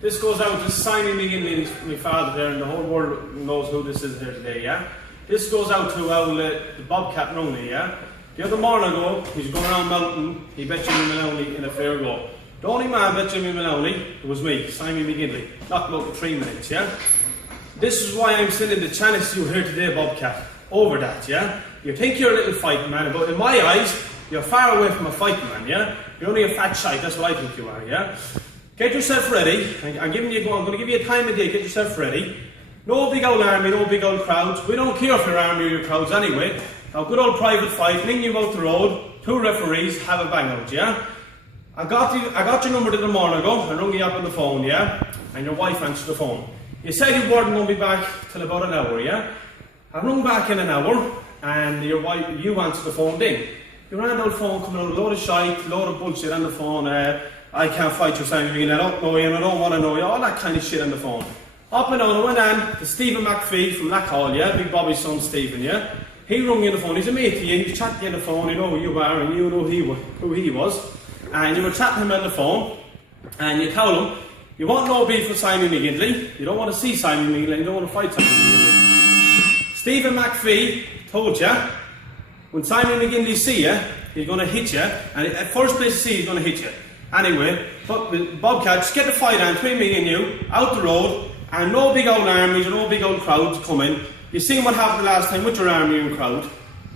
This goes out to Simie McGinley, my father there, and the whole world knows who this is here today, yeah? This goes out to the Bobcat Rooney, yeah? The other morning ago, he's going around mountain, he bet Jimmy Maloney in a fair go. The only man bet Jimmy Maloney was me, Simie McGinley. Knocked him out in 3 minutes, yeah? This is why I'm sending the challenge to you here today, Bobcat. Over that, yeah? You think you're a little fighting man, but in my eyes, you're far away from a fighting man, yeah? You're only a fat shite, that's what I think you are, yeah? Get yourself ready. I'm going to give you a time of day, get yourself ready. No big old army, no big old crowds. We don't care if you're army or your crowds anyway. A good old private fight, ling you out the road, 2 referees, have a bang out, yeah? I got your number the morning ago, I rung you up on the phone, yeah? And your wife answered the phone. You said you weren't going to be back till about an hour, yeah? I rung back in an hour, and you answered the phone then. You ran down the phone, coming out a load of shite, load of bullshit on the phone, I can't fight your Simie, I don't know you, I don't want to know you, all that kind of shit on the phone. Up and on, I went on to Stephen McPhee from Blackhall, yeah? Big Bobby's son, Stephen, yeah? He rung you on the phone, he's a mate to you, he was chatting to you on the phone, you know who you are, and you know who he was. And you were chatting to him on the phone, and you told him, you want no beef with Simie McGinley, you don't want to see Simie McGinley, you don't want to fight Simie McGinley. Stephen McPhee told you, when Simie McGinley see you, he's going to hit you, and at first place to see he's going to hit you. Anyway, Bobcat, just get the fight on between me and you, out the road, and no big old armies or no big old crowds coming. You seen what happened last time with your army and crowd.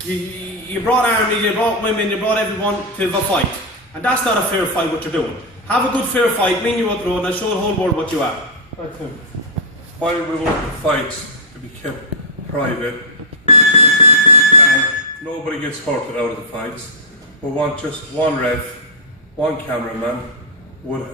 You brought armies, you brought women, you brought everyone to the fight. And that's not a fair fight what you're doing. Have a good fair fight, me and you out the road, and I'll show the whole world what you are. Why do we want the fights to be kept private and nobody gets hurted out of the fights? We want just one ref, one cameraman with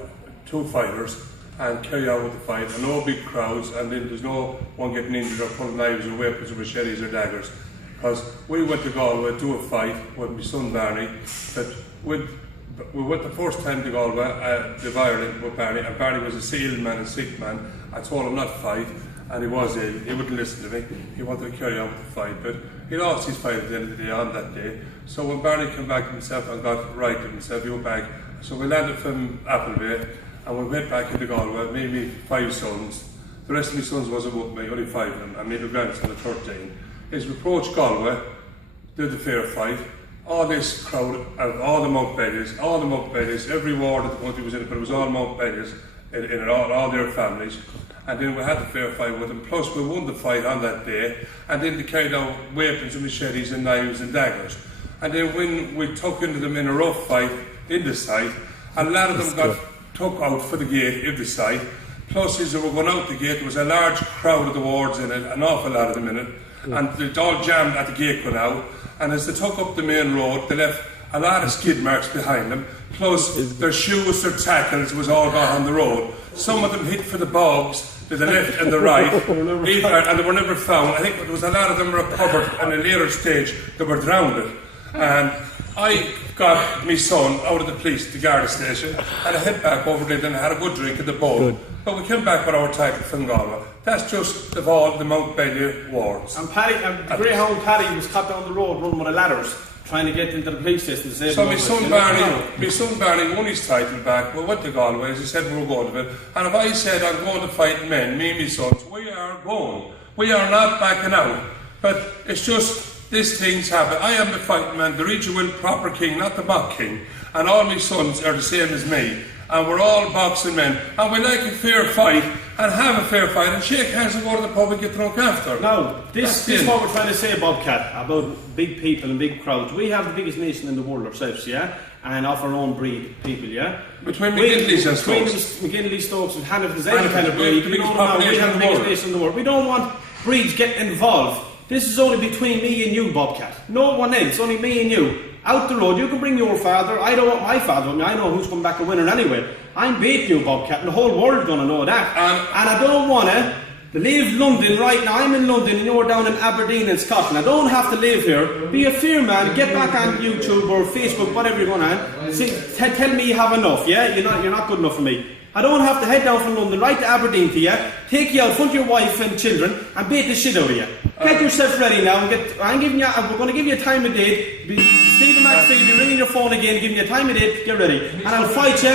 2 fighters and carry on with the fight, and no big crowds, and then there's no one getting injured or pulling knives or weapons or machetes or daggers. Because we went to Galway to do a fight with my son Barney, that we went the first time to Galway, the violin with Barney, and Barney was a sealed man, a sick man. I told him not to fight, and he was ill. He wouldn't listen to me. He wanted to carry on with the fight, but he lost his fight at the end of the day on that day. So when Barney came back to himself and got right to himself, he went back. So we landed from Appleby, and we went back into Galway, me and my 5 sons. The rest of my sons wasn't with me, only 5 of them, and my little grandson at 13. Is we approached Galway, did the fair fight. All this crowd of all the Mountbellies, every ward that the country was in it, but it was all Mountbellies in it, all their families. And then we had the fair fight with them, plus we won the fight on that day, and then they carried out weapons and machetes and knives and daggers. And then when we took into them in a rough fight in the site, a lot of them got took out for the gate in the site. Plus as they were going out the gate, there was a large crowd of the wards in it, an awful lot of them in it, and they all jammed at the gate going out. And as they took up the main road, they left a lot of skid marks behind them, plus their shoes, their tackles was all gone on the road. Some of them hit for the bogs to the left and the right, and they were never found. I think there was a lot of them recovered at a later stage that were drowned. And I got my son out of the police, the Garda station, and I head back over there and I had a good drink in the bowl. But we came back with our title from Galway. That's just of all the Mountbelly wards. And the Greyhound Paddy was cut down the road running with the ladders, trying to get into the police station. So my son Barney won his title back. We went to Galway, as he said we were going to it. And if I said I'm going to fight men, me and my sons, we are going. We are not backing out. But it's just, these things happen. I am the fighting man, the regional proper king, not the mock king. And all my sons are the same as me. And we're all boxing men. And we like a fair fight, and have a fair fight, and shake hands and go to the pub and get drunk after. Now, this is what we're trying to say, Bobcat, about big people and big crowds. We have the biggest nation in the world ourselves, yeah? And of our own breed, people, yeah? Between McGinley's and Stokes. Between McGinley, Stokes, and Hannah, if there's any kind of breed, we have the biggest nation in the world. We don't want breeds getting involved. This is only between me and you, Bobcat. No one else, only me and you. Out the road, you can bring your father. I don't want my father with me. I know who's coming back a winner anyway. I'm beating you, Bobcat, and the whole world's going to know that. And I don't want to leave London right now. I'm in London and you're down in Aberdeen in Scotland. I don't have to live here. Be a fair man. Get back on YouTube or Facebook, whatever you're going on. Tell me you have enough, yeah? You're not good enough for me. I don't have to head down from London right to Aberdeen to you, take you out in front of your wife and children, and beat the shit out of you. Get yourself ready now. We're going to give you a time of day. Stephen McPhee be ringing your phone again, giving you a time of day, get ready. And I'll fight you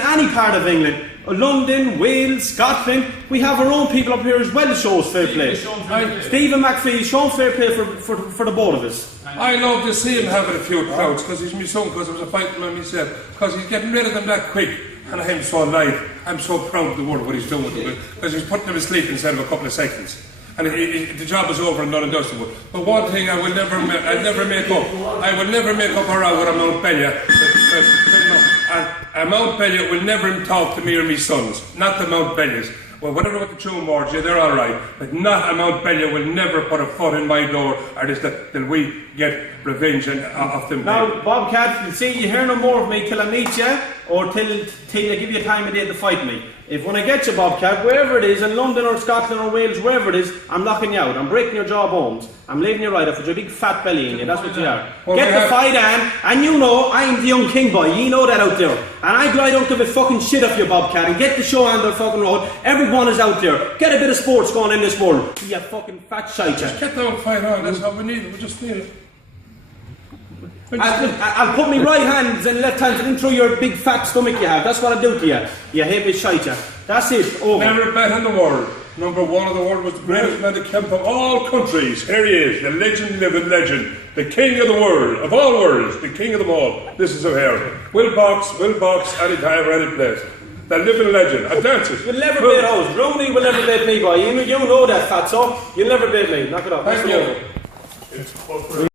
in any part of England. London, Wales, Scotland. We have our own people up here as well to show us fair play. Stephen McPhee, show fair play for the both of us. I love to see him having a few crowds because he's my son, because I was a fighting man myself, because he's getting rid of them that quick. And I'm so alive. I'm so proud of the world what he's doing with them, because he's putting them to sleep instead of a couple of seconds. And the job is over and done and dusted with. But one thing I will never make up. I will never make up a row with a Mount Belia. And a Mount Belia will never talk to me or my sons. Not the Mount Belias. Well, whatever with the two words, yeah, they're alright. But not a Mount Belia will never put a foot in my door, or till we get revenge off them. Now, Bobcat, you see, you hear no more of me till I meet you, or till I give you time of day to fight me. If when I get you, Bobcat, wherever it is, in London or Scotland or Wales, wherever it is, I'm knocking you out. I'm breaking your jawbones. I'm leaving you right off with your big fat belly in you. That's what you are. Well, get the fight on, and you know I'm the young king boy. You know that out there. And I don't give a fucking shit off you, Bobcat. And get the show on the fucking road. Everyone is out there. Get a bit of sports going in this world. You fucking fat shite. Just get down and fight on. That's what we need. We just need it. I'll put my right hands and left hands in through your big fat stomach you have. That's what I'll do to you. You heavy shite. That's it. Over. Never bet in the world. Number one of the world was the greatest man that came from all countries. Here he is, the legend, living legend, the king of the world, of all worlds, the king of them all. This is him here. Will box, anytime, any place. The living legend, a dancer. You'll never beat us. Rooney will never beat me, boy. You know that, fatso. You'll never beat me. Knock it off. Thank you.